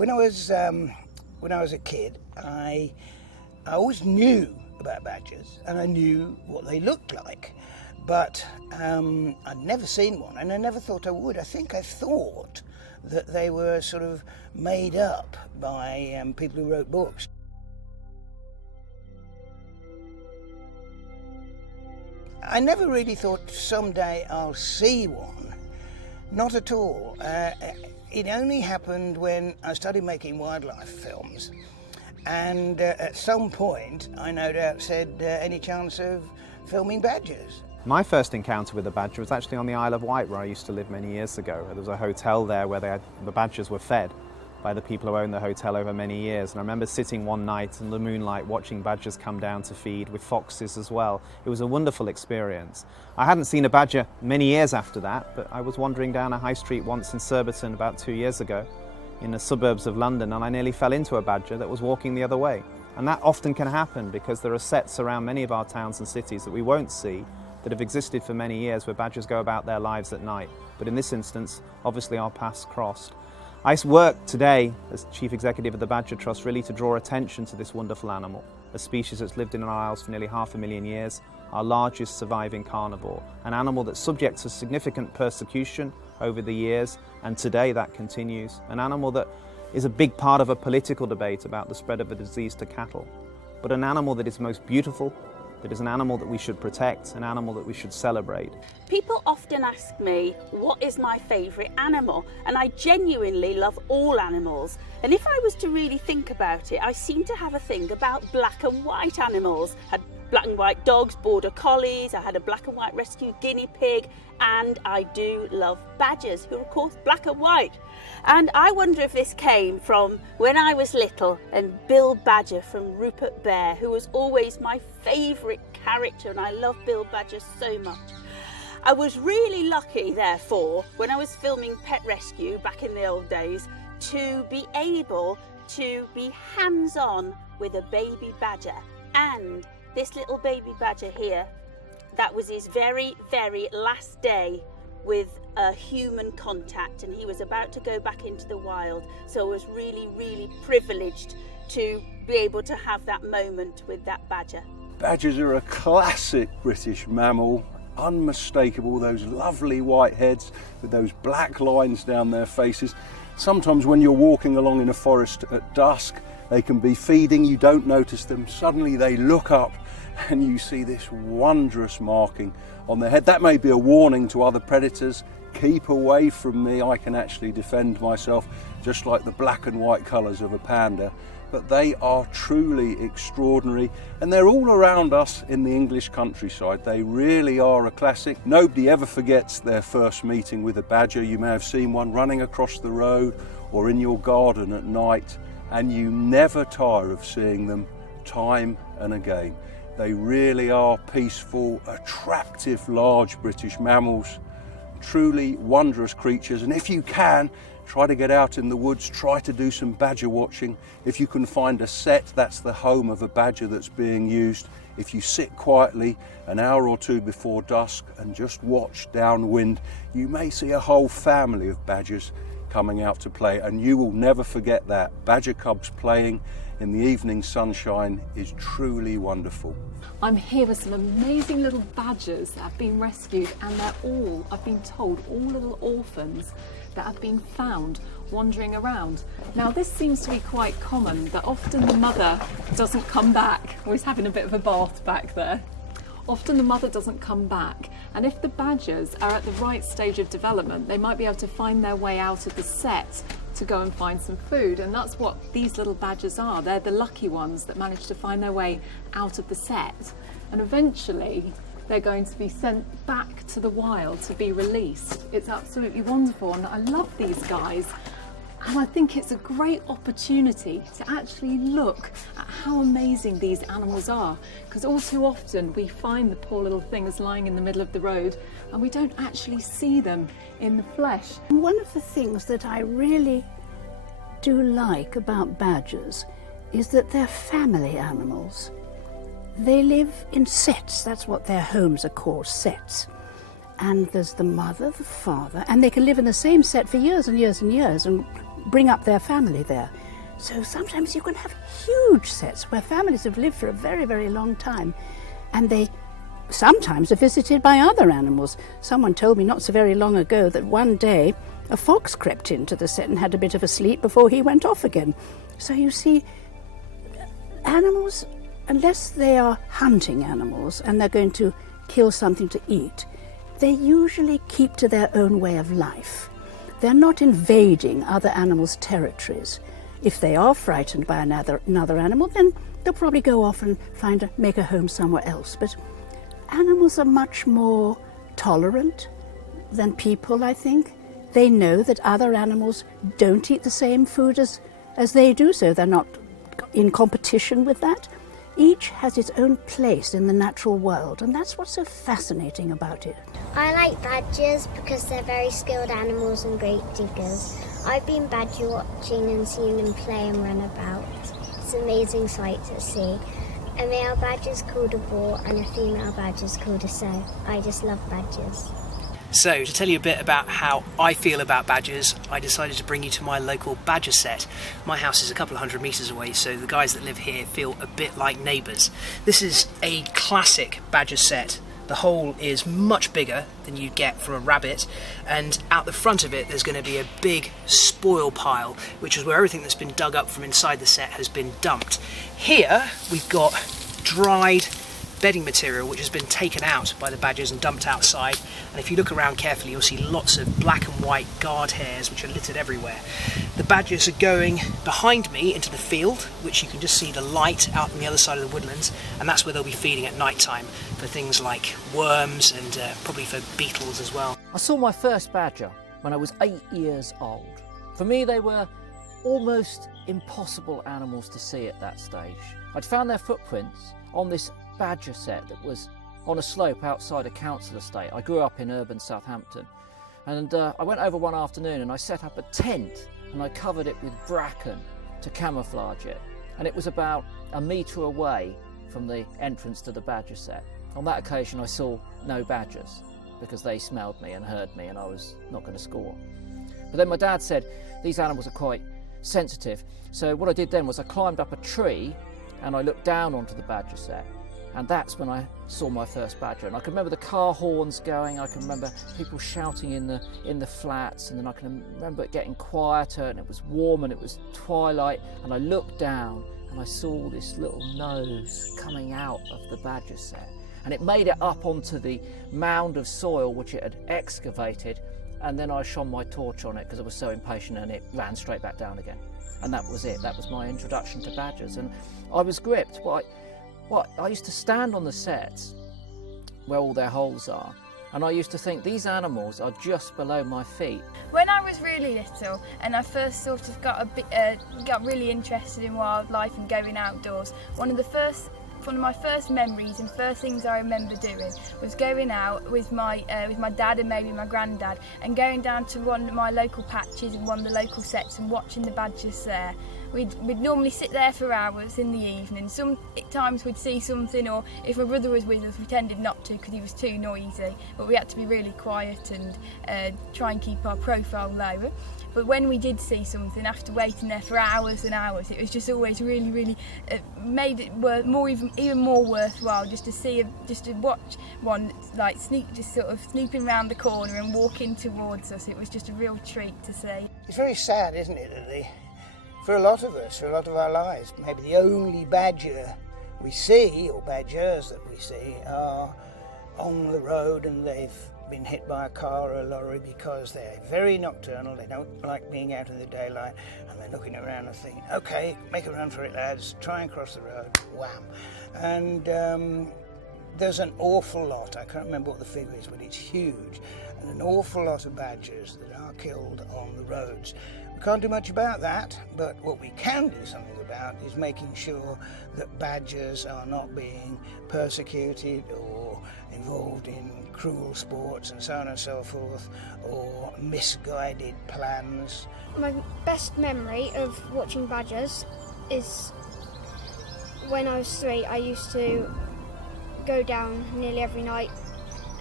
When I was a kid, I always knew about badgers and I knew what they looked like, but I'd never seen one and I never thought I would. I think I thought that they were sort of made up by people who wrote books. I never really thought someday I'll see one. Not at all. It only happened when I started making wildlife films. And at some point, I no doubt said, any chance of filming badgers? My first encounter with a badger was actually on the Isle of Wight, where I used to live many years ago. There was a hotel there where the badgers were fed by the people who owned the hotel over many years. And I remember sitting one night in the moonlight watching badgers come down to feed, with foxes as well. It was a wonderful experience. I hadn't seen a badger many years after that, but I was wandering down a high street once in Surbiton about 2 years ago in the suburbs of London, and I nearly fell into a badger that was walking the other way. And that often can happen because there are sets around many of our towns and cities that we won't see, that have existed for many years, where badgers go about their lives at night. But in this instance, obviously our paths crossed. I work today as Chief Executive of the Badger Trust really to draw attention to this wonderful animal, a species that's lived in our isles for nearly 500,000 years, our largest surviving carnivore, an animal that's subject to significant persecution over the years, and today that continues, an animal that is a big part of a political debate about the spread of a disease to cattle, but an animal that is most beautiful, that is an animal that we should protect, an animal that we should celebrate. People often ask me, what is my favourite animal? And I genuinely love all animals. And if I was to really think about it, I seem to have a thing about black and white animals. I had black and white dogs, border collies, I had a black and white rescue guinea pig, and I do love badgers, who are of course black and white. And I wonder if this came from when I was little and Bill Badger from Rupert Bear, who was always my favourite character, and I love Bill Badger so much. I was really lucky, therefore, when I was filming Pet Rescue back in the old days, to be able to be hands-on with a baby badger. And this little baby badger here, that was his very, very last day with a human contact, and he was about to go back into the wild. So I was really, really privileged to be able to have that moment with that badger. Badgers are a classic British mammal, unmistakable, those lovely white heads with those black lines down their faces. Sometimes when you're walking along in a forest at dusk, they can be feeding, you don't notice them, suddenly they look up and you see this wondrous marking on their head. That may be a warning to other predators, keep away from me, I can actually defend myself, just like the black and white colours of a panda. But they are truly extraordinary, and they're all around us in the English countryside. They really are a classic. Nobody ever forgets their first meeting with a badger. You may have seen one running across the road or in your garden at night, and you never tire of seeing them time and again. They really are peaceful, attractive, large British mammals, truly wondrous creatures. And if you can, try to get out in the woods, try to do some badger watching. If you can find a set that's the home of a badger that's being used, if you sit quietly an hour or two before dusk and just watch downwind, you may see a whole family of badgers coming out to play, and you will never forget that. Badger cubs playing in the evening sunshine is truly wonderful. I'm here with some amazing little badgers that have been rescued, and they're all, I've been told, all little orphans that have been found wandering around. Now this seems to be quite common, that often the mother doesn't come back. Oh, he's having a bit of a bath back there. Often the mother doesn't come back, and if the badgers are at the right stage of development, they might be able to find their way out of the set to go and find some food, and that's what these little badgers are. They're the lucky ones that manage to find their way out of the set, and eventually they're going to be sent back to the wild to be released. It's absolutely wonderful, and I love these guys. And I think it's a great opportunity to actually look at how amazing these animals are, because all too often we find the poor little things lying in the middle of the road and we don't actually see them in the flesh. One of the things that I really do like about badgers is that they're family animals. They live in sets, that's what their homes are called, sets. And there's the mother, the father, and they can live in the same set for years and years and years and bring up their family there. So sometimes you can have huge sets where families have lived for a very, very long time, and they sometimes are visited by other animals. Someone told me not so very long ago that one day a fox crept into the set and had a bit of a sleep before he went off again. So you see, animals, unless they are hunting animals and they're going to kill something to eat, they usually keep to their own way of life. They're not invading other animals' territories. If they are frightened by another animal, then they'll probably go off and make a home somewhere else. But animals are much more tolerant than people, I think. They know that other animals don't eat the same food as they do, so they're not in competition with that. Each has its own place in the natural world, and that's what's so fascinating about it. I like badgers because they're very skilled animals and great diggers. I've been badger watching and seen them play and run about. It's an amazing sight to see. A male badger's called a boar and a female badger's called a sow. I just love badgers. So, to tell you a bit about how I feel about badgers, I decided to bring you to my local badger set. My house is a couple of 100 metres away, so the guys that live here feel a bit like neighbours. This is a classic badger set. The hole is much bigger than you'd get from a rabbit, and out the front of it there's going to be a big spoil pile, which is where everything that's been dug up from inside the set has been dumped. Here we've got dried bedding material which has been taken out by the badgers and dumped outside, and if you look around carefully you'll see lots of black and white guard hairs which are littered everywhere. The badgers are going behind me into the field, which you can just see the light out on the other side of the woodlands, and that's where they'll be feeding at night time for things like worms and probably for beetles as well. I saw my first badger when I was 8 years old. For me they were almost impossible animals to see at that stage. I'd found their footprints on this badger set that was on a slope outside a council estate. I grew up in urban Southampton, and I went over one afternoon and I set up a tent and I covered it with bracken to camouflage it, and it was about a metre away from the entrance to the badger set. On that occasion I saw no badgers because they smelled me and heard me and I was not going to score. But then my dad said these animals are quite sensitive, so what I did then was I climbed up a tree and I looked down onto the badger set, and that's when I saw my first badger. And I can remember the car horns going, I can remember people shouting in the flats, and then I can remember it getting quieter, and it was warm and it was twilight, and I looked down and I saw this little nose coming out of the badger set, and it made it up onto the mound of soil which it had excavated, and then I shone my torch on it because I was so impatient, and it ran straight back down again. And that was it. That was my introduction to badgers, and I was gripped. I used to stand on the sets where all their holes are, and I used to think these animals are just below my feet. When I was really little and I first sort of got really interested in wildlife and going outdoors, one of my first memories and first things I remember doing was going out with my dad and maybe my granddad, and going down to one of my local patches and one of the local sets and watching the badgers there. We'd normally sit there for hours in the evening. Sometimes we'd see something, or if my brother was with us we tended not to because he was too noisy, but we had to be really quiet and try and keep our profile lower. But when we did see something, after waiting there for hours and hours, it was just always really, really made it even more worthwhile just to watch one just sort of snooping around the corner and walking towards us. It was just a real treat to see. It's very sad, isn't it, that for a lot of us, for a lot of our lives, maybe the only badger we see, or badgers that we see, are on the road and they've been hit by a car or a lorry because they're very nocturnal, they don't like being out in the daylight, and they're looking around and thinking, okay, make a run for it lads, try and cross the road, wham. And there's an awful lot, I can't remember what the figure is, but it's huge, and an awful lot of badgers that are killed on the roads. We can't do much about that, but what we can do something about is making sure that badgers are not being persecuted or involved in cruel sports and so on and so forth, or misguided plans. My best memory of watching badgers is when I was 3. I used to go down nearly every night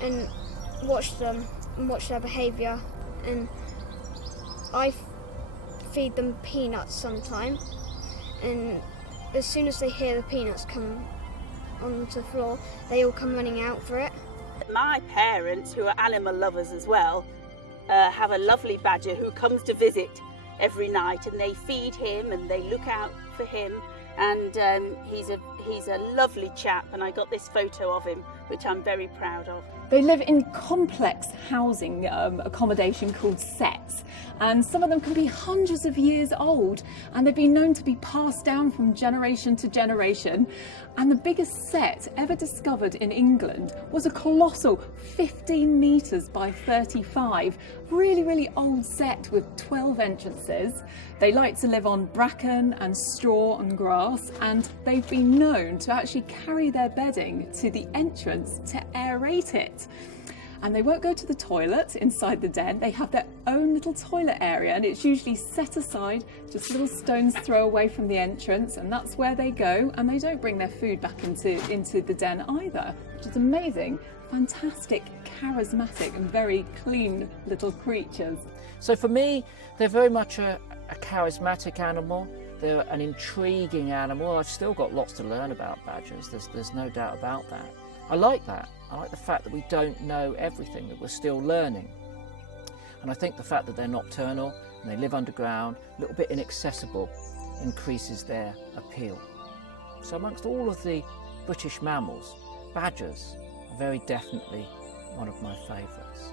and watch them and watch their behaviour, and I feed them peanuts sometime, and as soon as they hear the peanuts come onto the floor, they all come running out for it. My parents, who are animal lovers as well, have a lovely badger who comes to visit every night, and they feed him and they look out for him, and he's a lovely chap, and I got this photo of him which I'm very proud of. They live in complex housing accommodation called setts, and some of them can be hundreds of years old, and they've been known to be passed down from generation to generation. And the biggest set ever discovered in England was a colossal 15 metres by 35, really old set with 12 entrances. They like to live on bracken and straw and grass, and they've been known to actually carry their bedding to the entrance to aerate it. And they won't go to the toilet inside the den. They have their own little toilet area, and it's usually set aside, just a little stone's throw away from the entrance, and that's where they go, and they don't bring their food back into the den either, which is amazing. Fantastic, charismatic and very clean little creatures. So for me, they're very much a charismatic animal. They're an intriguing animal. I've still got lots to learn about badgers, there's no doubt about that. I like that. I like the fact that we don't know everything, that we're still learning. And I think the fact that they're nocturnal and they live underground, a little bit inaccessible, increases their appeal. So amongst all of the British mammals, badgers are very definitely one of my favourites.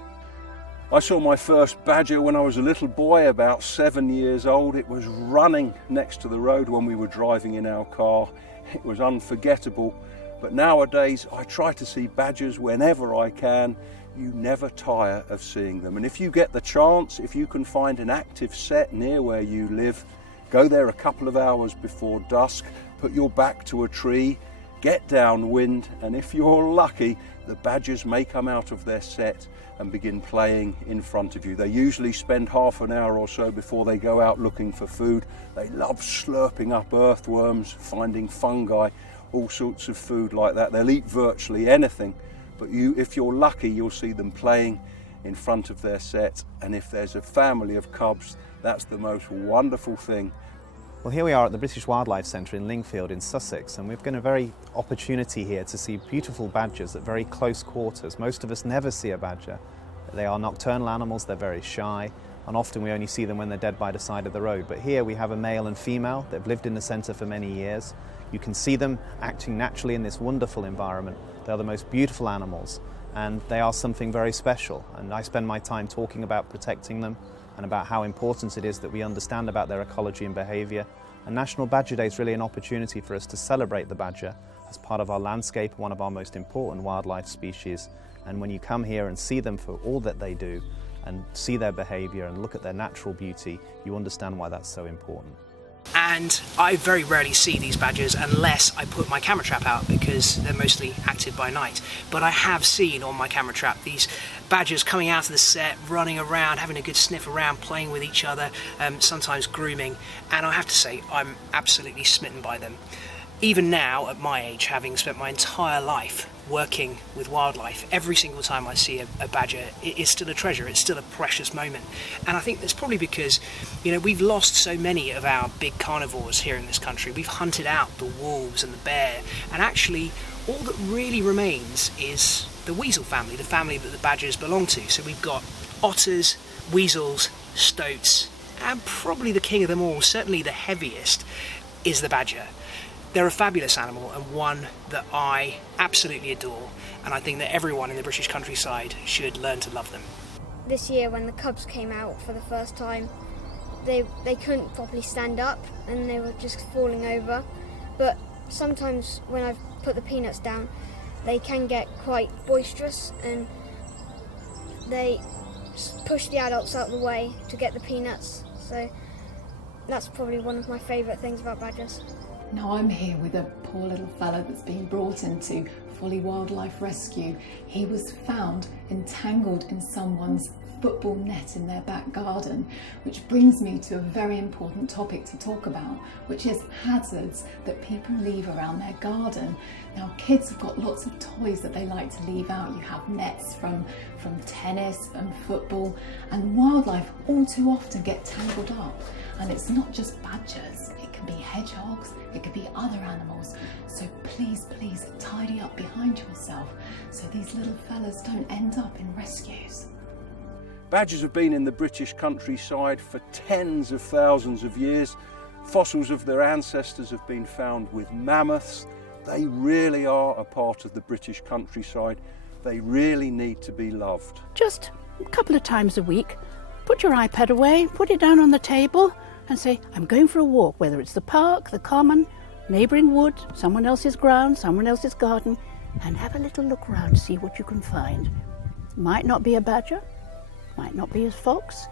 I saw my first badger when I was a little boy, about 7 years old. It was running next to the road when we were driving in our car. It was unforgettable. But nowadays I try to see badgers whenever I can. You never tire of seeing them. And if you get the chance, if you can find an active set near where you live, go there a couple of hours before dusk, put your back to a tree, get downwind, and if you're lucky, the badgers may come out of their set and begin playing in front of you. They usually spend half an hour or so before they go out looking for food. They love slurping up earthworms, finding fungi, all sorts of food like that. They'll eat virtually anything, but if you're lucky, you'll see them playing in front of their set, and if there's a family of cubs, that's the most wonderful thing. Well, here we are at the British Wildlife Centre in Lingfield in Sussex, and we've got a very opportunity here to see beautiful badgers at very close quarters. Most of us never see a badger. They are nocturnal animals, they're very shy, and often we only see them when they're dead by the side of the road. But here we have a male and female. They've lived in the centre for many years. You can see them acting naturally in this wonderful environment. They are the most beautiful animals, and they are something very special. And I spend my time talking about protecting them and about how important it is that we understand about their ecology and behaviour. And National Badger Day is really an opportunity for us to celebrate the badger as part of our landscape, one of our most important wildlife species. And when you come here and see them for all that they do, and see their behaviour and look at their natural beauty, you understand why that's so important. And I very rarely see these badgers unless I put my camera trap out, because they're mostly active by night. But I have seen on my camera trap these badgers coming out of the set, running around, having a good sniff around, playing with each other, sometimes grooming, and I have to say I'm absolutely smitten by them. Even now, at my age, having spent my entire life working with wildlife, every single time I see a badger, it is still a treasure, it's still a precious moment. And I think that's probably because, you know, we've lost so many of our big carnivores here in this country. We've hunted out the wolves and the bear, and actually all that really remains is the weasel family, the family that the badgers belong to. So we've got otters, weasels, stoats, and probably the king of them all, certainly the heaviest, is the badger. They're a fabulous animal, and one that I absolutely adore, and I think that everyone in the British countryside should learn to love them. This year when the cubs came out for the first time, they couldn't properly stand up and they were just falling over, but sometimes when I've put the peanuts down, they can get quite boisterous and they push the adults out of the way to get the peanuts, so that's probably one of my favourite things about badgers. Now I'm here with a poor little fella that's been brought into Folly Wildlife Rescue. He was found entangled in someone's football net in their back garden, which brings me to a very important topic to talk about, which is hazards that people leave around their garden. Now, kids have got lots of toys that they like to leave out. You have nets from tennis and football, and wildlife all too often get tangled up. And it's not just badgers, it can be hedgehogs, it could be other animals. So please, please tidy up behind yourself so these little fellas don't end up in rescues. Badgers have been in the British countryside for tens of thousands of years. Fossils of their ancestors have been found with mammoths. They really are a part of the British countryside. They really need to be loved. Just a couple of times a week, put your iPad away, put it down on the table and say, I'm going for a walk, whether it's the park, the common, neighbouring wood, someone else's ground, someone else's garden, and have a little look around, see what you can find. Might not be a badger, might not be a fox,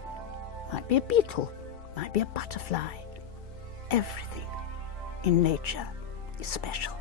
might be a beetle, might be a butterfly. Everything in nature is special.